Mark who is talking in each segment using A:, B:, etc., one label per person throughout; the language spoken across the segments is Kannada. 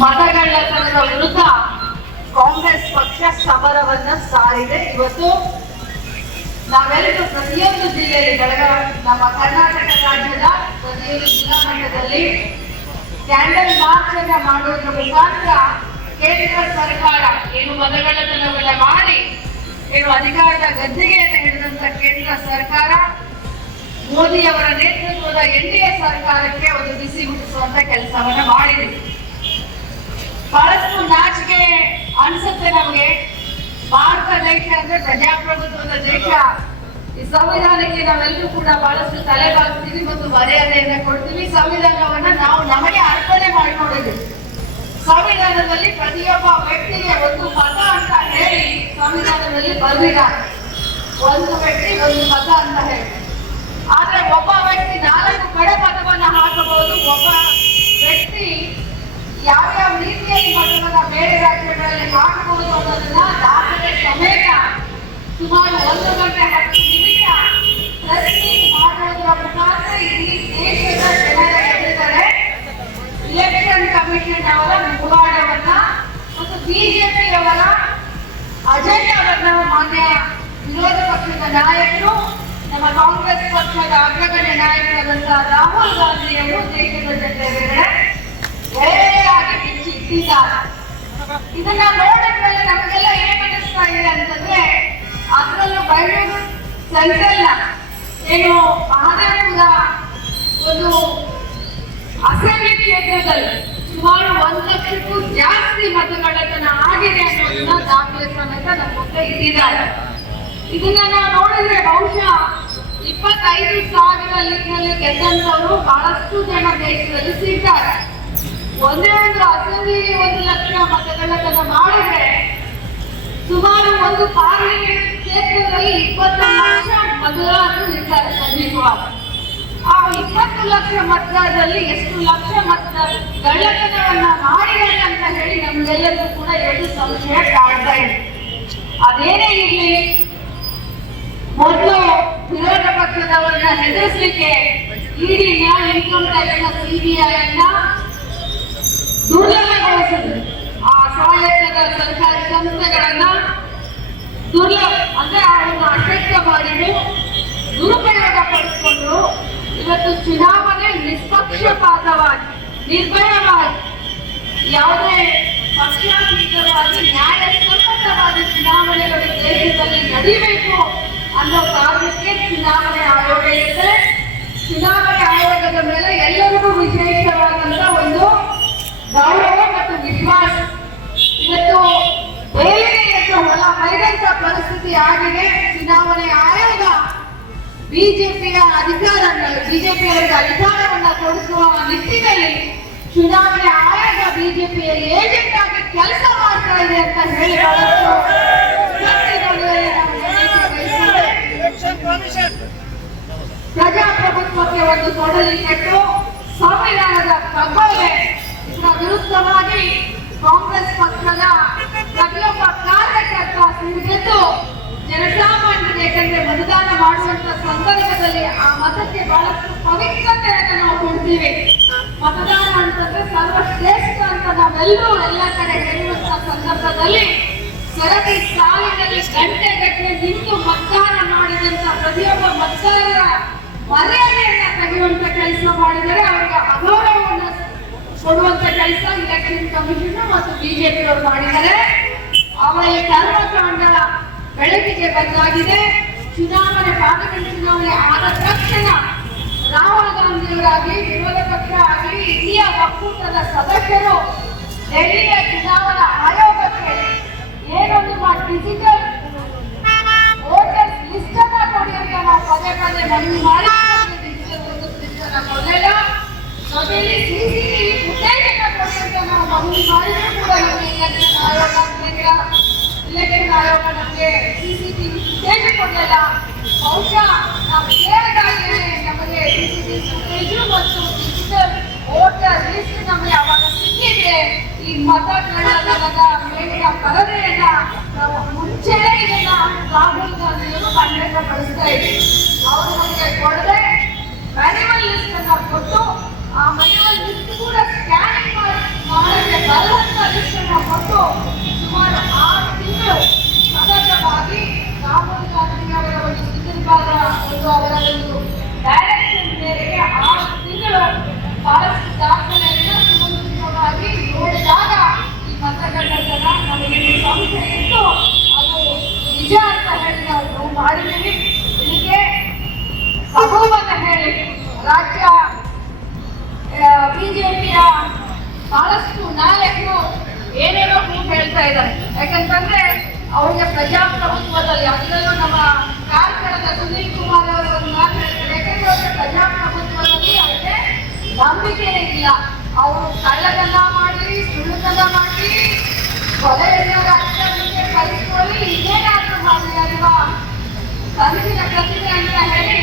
A: ಮತಗಳ್ಳತನದ ವಿರುದ್ಧ ಕಾಂಗ್ರೆಸ್ ಪಕ್ಷ ಸಮರವನ್ನ ಸಾರಿದೆ. ಇವತ್ತು ನಾವೆಲ್ಲರೂ ಪ್ರತಿಯೊಂದು ಜಿಲ್ಲೆಯಲ್ಲಿ ಬೆಳಗಾವಿ, ನಮ್ಮ ಕರ್ನಾಟಕ ರಾಜ್ಯದ ಪ್ರತಿಯೊಂದು ಜಿಲ್ಲಾ ಮಟ್ಟದಲ್ಲಿ ಕ್ಯಾಂಡಲ್ ಮಾರ್ಚ್ ಅನ್ನ ಮಾಡೋದ್ರ ಮುಖಾಂತರ ಕೇಂದ್ರ ಸರ್ಕಾರ ಏನು ಮತಗಳ್ಳತನವನ್ನ ಮಾಡಿ, ಏನು ಅಧಿಕಾರದ ಗದ್ದಿಗೆಯನ್ನು ಹಿಡಿದಂತ ಕೇಂದ್ರ ಸರ್ಕಾರ ಮೋದಿ ಅವರ ನೇತೃತ್ವದ ಎನ್ ಡಿ ಎ ಸರ್ಕಾರಕ್ಕೆ ಒಂದು ಬಿಸಿ ಮುಟ್ಟಿಸುವಂತ ಕೆಲಸವನ್ನ ಮಾಡಿದೆ. ಬಹಳಷ್ಟು ನಾಚಿಕೆ ಅನ್ಸುತ್ತೆ ನಮಗೆ. ಭಾರತ ದೇಶ ಅಂದ್ರೆ ಪ್ರಜಾಪ್ರಭುತ್ವದ ದೇಶ. ಈ ಸಂವಿಧಾನಕ್ಕೆ ನಾವೆಲ್ಲರೂ ಕೂಡ ಬಹಳಷ್ಟು ತಲೆ ಬಾಗ್ತೀವಿ ಮತ್ತು ಮರ್ಯಾದೆಯನ್ನ ಕೊಡ್ತೀವಿ. ಸಂವಿಧಾನವನ್ನ ನಾವು ನಮಗೆ ಅರ್ಪಣೆ ಮಾಡಿಕೊಂಡಿದ್ವಿ ಸಂವಿಧಾನದಲ್ಲಿ ಪ್ರತಿಯೊಬ್ಬ ವ್ಯಕ್ತಿಗೆ ಒಂದು ಮತ ಅಂತ ಹೇಳಿ ಸಂವಿಧಾನದಲ್ಲಿ ಬರ್ದಿದ್ದಾರೆ. ಒಂದು ವ್ಯಕ್ತಿ, ಒಂದು ಮತ ಅಂತ ಹೇಳಿ. ಆದ್ರೆ ಒಬ್ಬ ವ್ಯಕ್ತಿ ನಾಲ್ಕು ಕಡೆ ಮತವನ್ನ ಹಾಕಬಹುದು. ಒಬ್ಬ ವ್ಯಕ್ತಿ ಯಾವ್ಯಾವ ರೀತಿಯಲ್ಲಿ ಮತವನ್ನ ಬೇರೆ ರಾಜ್ಯಗಳಲ್ಲಿ ಮಾಡಬಹುದು ಅನ್ನೋದನ್ನ ದಾಖಲೆ ಸಮೇತ ಸುಮಾರು ಒಂದು ಗಂಟೆ ಹತ್ತು ನಿಮಿಷ ಪ್ರತಿ ಮಾಡೋದ್ರ ಮುಖಾಂತರ ಇಡೀ ದೇಶದ ಜನರ ಎದುರುಗಡೆ ಇಲೆಕ್ಷನ್ ಕಮಿಷನ್ ಅವರ ಮುಖವಾಡವನ್ನ ಮತ್ತು ಬಿಜೆಪಿಯವರ ಅಜೆಂಡಾವನ್ನ ಮಾನ್ಯ ವಿರೋಧ ಪಕ್ಷದ ನಾಯಕರು, ನಮ್ಮ ಕಾಂಗ್ರೆಸ್ ಪಕ್ಷದ ಅಗ್ರಗಣ್ಯ ನಾಯಕರಾದಂತಹ ರಾಹುಲ್ ಗಾಂಧಿಯವರು ದೇಶದ ಜನತೆಗೆ ಇದನ್ನ ನೋಡಿದ ಮೇಲೆ ನಮಗೆಲ್ಲ ಏನ್ ಅನಿಸ್ತಾ ಇದೆ ಅಂತಂದ್ರೆ, ಅದರಲ್ಲೂ ಬೆಂಗಳೂರು ಸೆಂಟ್ರಲ್ ಏನು ಮಹಾದೇವಪುರ ಒಂದು ಅಸೆಂಬ್ಲಿ ಕ್ಷೇತ್ರದಲ್ಲಿ ಸುಮಾರು ಒಂದು ಲಕ್ಷಕ್ಕೂ ಜಾಸ್ತಿ ಮತಗಳನ್ನ ಆಗಿದೆ ಅನ್ನೋದನ್ನ ದಾಖಲೆ ಸಮೇತ ನಮ್ಮ ಮುಂದೆ ಇಟ್ಟಿದ್ದಾರೆ. ಇದನ್ನ ನಾವು ನೋಡಿದ್ರೆ ಬಹುಶಃ ಇಪ್ಪತ್ತೈದು ಸಾವಿರ ಲೀಗ್ನಲ್ಲಿ ಗೆದ್ದಂತವರು ಬಹಳಷ್ಟು ಜನ ದೇಶದಲ್ಲಿ ಸಿಗ್ತಾರೆ. ಒಂದೇ ಒಂದು ಅಸೆಂಬ್ಲಿಗೆ ಒಂದು ಲಕ್ಷ ಮತಗಳ್ಳತನ ಮಾಡಿದ್ರೆ ಸುಮಾರು ಒಂದು ಪಾರ್ಲಿಮೆಂಟ್ ಕ್ಷೇತ್ರದಲ್ಲಿ ಇಪ್ಪತ್ತು ಲಕ್ಷ ಮತದಾರರು ಇರ್ತಾರೆ ಸಜೀವವಾಗಿ ಆ ಇಪ್ಪತ್ತು ಲಕ್ಷ ಮತದಾರರಲ್ಲಿ ಎಷ್ಟು ಲಕ್ಷ ಮತದ ಗಳ್ಳತನವನ್ನ ಮಾಡಿದ್ದಾರೆ ಅಂತ ಹೇಳಿ ನಮ್ಗೆಲ್ಲರಿಗೂ ಕೂಡ ಎರಡು ಸಂಶಯ ಕಾಡ್ತಾ ಇದೆ. ಅದೇನೇ ಇರ್ಲಿ, ಮೊದಲು ವಿರೋಧ ಪಕ್ಷದವರನ್ನ ಹೆದರಿಸಲಿಕ್ಕೆ ಇಡಿನ ಇನ್ಕಮ್ ಟ್ಯಾಕ್ಸ್ ಸಿಬಿಐ ದುರ್ಬಲಗೊಳಿಸಿದ್ರು ಆ ಸಹಾಯದ ಸರ್ಕಾರಿ ಸಂಸ್ಥೆಗಳನ್ನ ದುರ್ಲ ಅಂದ್ರೆ ಅವರನ್ನ ಅಶಕ್ತ ಮಾಡಿದ್ರು ದುರುಪಯೋಗ ಇವತ್ತು ಚುನಾವಣೆ ನಿಷ್ಪಕ್ಷಪಾತವಾಗಿ, ನಿರ್ಭಯವಾಗಿ, ಯಾವುದೇ ಪಕ್ಷಾತೀತವಾಗಿ ನ್ಯಾಯಸಮ್ಮತವಾದ ಚುನಾವಣೆಗಳು ದೇಶದಲ್ಲಿ ನಡೀಬೇಕು ಅನ್ನೋ ಕಾರಣಕ್ಕೆ ಚುನಾವಣೆ ಆಯೋಗ ಇದೆ ಚುನಾವಣೆ ಆಯೋಗದ ಆಗಿದೆ ಚುನಾವಣೆ ಆಯೋಗ ಬಿಜೆಪಿಯ ಅಧಿಕಾರ ಬಿಜೆಪಿ ಅವರಿಗೆ ಅಧಿಕಾರವನ್ನ ಕೊಡಿಸುವ ನಿಟ್ಟಿನಲ್ಲಿ ಚುನಾವಣೆ ಆಯೋಗ ಬಿಜೆಪಿಯ ಏಜೆಂಟ್ ಆಗಿ ಕೆಲಸ ಮಾಡ್ತಾ ಇದೆ ಅಂತ ಹೇಳಿ. ಪ್ರಜಾಪ್ರಭುತ್ವಕ್ಕೆ ಒಂದು ಕೊಡಲಿ ಕೆಟ್ಟು ಸಂವಿಧಾನದ ಕಗ್ಗೊಲೆ ವಿರುದ್ಧವಾಗಿ ಕಾಂಗ್ರೆಸ್ ಪಕ್ಷದ ಪ್ರತಿಯೊಬ್ಬ ಕಾರ್ಯಕರ್ತ ಸಿಡಿದೆದ್ದು ಜನಸಾಮಾನ್ಯರಿಗೆ ಯಾಕಂದ್ರೆ ಮತದಾನ ಮಾಡುವಂತ ಸಂದರ್ಭದಲ್ಲಿ ಆ ಮತಕ್ಕೆ ಬಹಳಷ್ಟು ಪವಿತ್ರತೆಯನ್ನು ಕೊಡ್ತೀವಿ ಮತದಾನ ಅಂತಂದ್ರೆ ಸರ್ವಶ್ರೇಷ್ಠ ಅಂತ ನಾವೆಲ್ಲರೂ ಎಲ್ಲ ಕಡೆ ಹೇಳುವಂತ ಸಂದರ್ಭದಲ್ಲಿ ಸರದಿ ಸಾಲಿನಲ್ಲಿ ಗಂಟೆಗಟ್ಟಲೆ ನಿಂತು ಮತದಾನ ಮಾಡಿದಂತ ಪ್ರತಿಯೊಬ್ಬ ಮತದಾರರ ಮರ್ಯಾದೆಯನ್ನ ತೆಗೆಯುವಂತ ಕೆಲಸ ಮಾಡಿದರೆ ಅವರಿಗೆ ಅಗೌರವವನ್ನು ಕೊಡುವಂತ ಕೆಲಸ ಇಲೆಕ್ಷನ್ ಕಮಿಷನ್ ಮತ್ತು ಬಿಜೆಪಿ ಅವರು ಮಾಡಿದ್ದಾರೆ ಅವರ ಕರ್ಮಕಾಂಡ ಬೆಳಕಿಗೆ ಬಂದಾಗಿದೆ. ಚುನಾವಣೆ ಪಾರ್ಲಿಮೆಂಟ್ ಚುನಾವಣೆ ಆದ ತಕ್ಷಣ ರಾಹುಲ್ ಗಾಂಧಿಯವರಾಗಿ ವಿರೋಧ ಪಕ್ಷ ಆಗಲಿ ಇಂಡಿಯ ಒಕ್ಕೂಟದ ಸದಸ್ಯರು ದೆಹಲಿಯ ಚುನಾವಣಾ ಆಯೋಗಕ್ಕೆ ಏನೊಂದು ಡಿಜಿಟಲ್ ವೋಟರ್ಸ್ ಲಿಸ್ಟ್ ಅನ್ನ ಕೊಡಿ ಅಂತ ನಾವು ಪದೇ ಪದೇ ಮನವಿ ಮಾಡಿ. ಕೊಡಲಿಲ್ಲ ಜೊತೆಯಲ್ಲಿ ಸಿಸಿಟಿವಿ ಫುಟೇಜ್ ಕೊಡಿ ಅಂತ ನಾವು ಮನವಿ ಮಾಡಿದ್ರು ಕೂಡ ನಮಗೆ ಇಲೆಕ್ಷನ್ ಆಯೋಗ ಇಲೆಕ್ಷನ್ ಆಯೋಗ ನಮಗೆ ಸಿಸಿಟಿವಿ ಕೊಡಲಿಲ್ಲ. ಬಹುಶಃ ನಾವು ಮತಗಳಲ್ಲದ ಮೇಲಿನ ಪರದೆಯನ್ನ ನಾವು ಮುಂಚೆನೇ ಇದನ್ನ ರಾಹುಲ್ ಗಾಂಧಿಯವರು ಬಹಿರಂಗಪಡಿಸ್ತಾ ಇದ್ದೀವಿ. ಅವರು ನಮಗೆ ಕೊಡದೆ ಮ್ಯಾನಿವಲ್ ಲಿಸ್ಟ್ ಅನ್ನ ಕೊಟ್ಟು ಆ ಮ್ಯಾನಿವಲ್ ಲಿಸ್ಟ್ ಕೂಡ ಸ್ಕ್ಯಾನಿಂಗ್ ಮಾಡಿ ಮಾಡೋಕ್ಕೆ ಬಲವಂತ ಲಿಸ್ಟ್ ಅನ್ನ ಕೊಟ್ಟು ನಿಜ ಅಂತ ಹೇಳಿ ನಾವು ಮಾಡಿದ್ದೀವಿ. ಇದಕ್ಕೆ ಬಹುಮತ ಹೇಳಿ ರಾಜ್ಯ ಬಿಜೆಪಿಯ ಬಹಳಷ್ಟು ನಾಯಕರು ಏನೇನೋ ಕೂತು ಹೇಳ್ತಾ ಇದ್ದಾರೆ. ಯಾಕಂತಂದ್ರೆ ಅವರಿಗೆ ಪ್ರಜಾಪ್ರಭುತ್ವದಲ್ಲಿ, ಅದರಲ್ಲೂ ನಮ್ಮ ಕಾರ್ಕಳದ ಸುನೀಲ್ ಕುಮಾರ್ ಅವರು ಒಂದು ಮಾತು ಹೇಳ್ತಾರೆ. ಯಾಕಂದ್ರೆ ಅವ್ರಿಗೆ ಪ್ರಜಾಪ್ರಭುತ್ವದಲ್ಲಿ ಅವರಿಗೆ ನಂಬಿಕೆನೇ ಇಲ್ಲ. ಅವರು ಕಳ್ಳತನ ಮಾಡಿ ಸುಳ್ಳುತನ ಮಾಡಿ ಕೊಲೆ ಕಲಿಸ್ಕೊಳ್ಳಿ ಇನ್ನೇನಾದ್ರೂ ಮಾಡಲಿ ಅಲ್ವಾ ಕನಸಿನ ಹೇಳಿ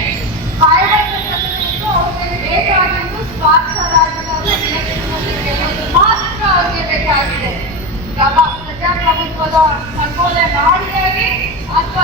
A: ಕಾಯಬರ್ತಕ್ಕಂಥದ್ದು ಅವ್ರಿಗೆ ಬೇಕಾಗಿದ್ದು ಸ್ವಾರ್ಥ ರಾಜಕಾರಣ ಎಲೆಕ್ಷನ್ನಲ್ಲಿ ಮಾತ್ರ ಅವರಿಗೆ ಬೇಕಾಗಿದೆ. ಪ್ರಜಾಪ್ರಭುತ್ವದ ಸಂಕೋಲೆ ಮಾಡಿಯಾಗಿ ಅಥವಾ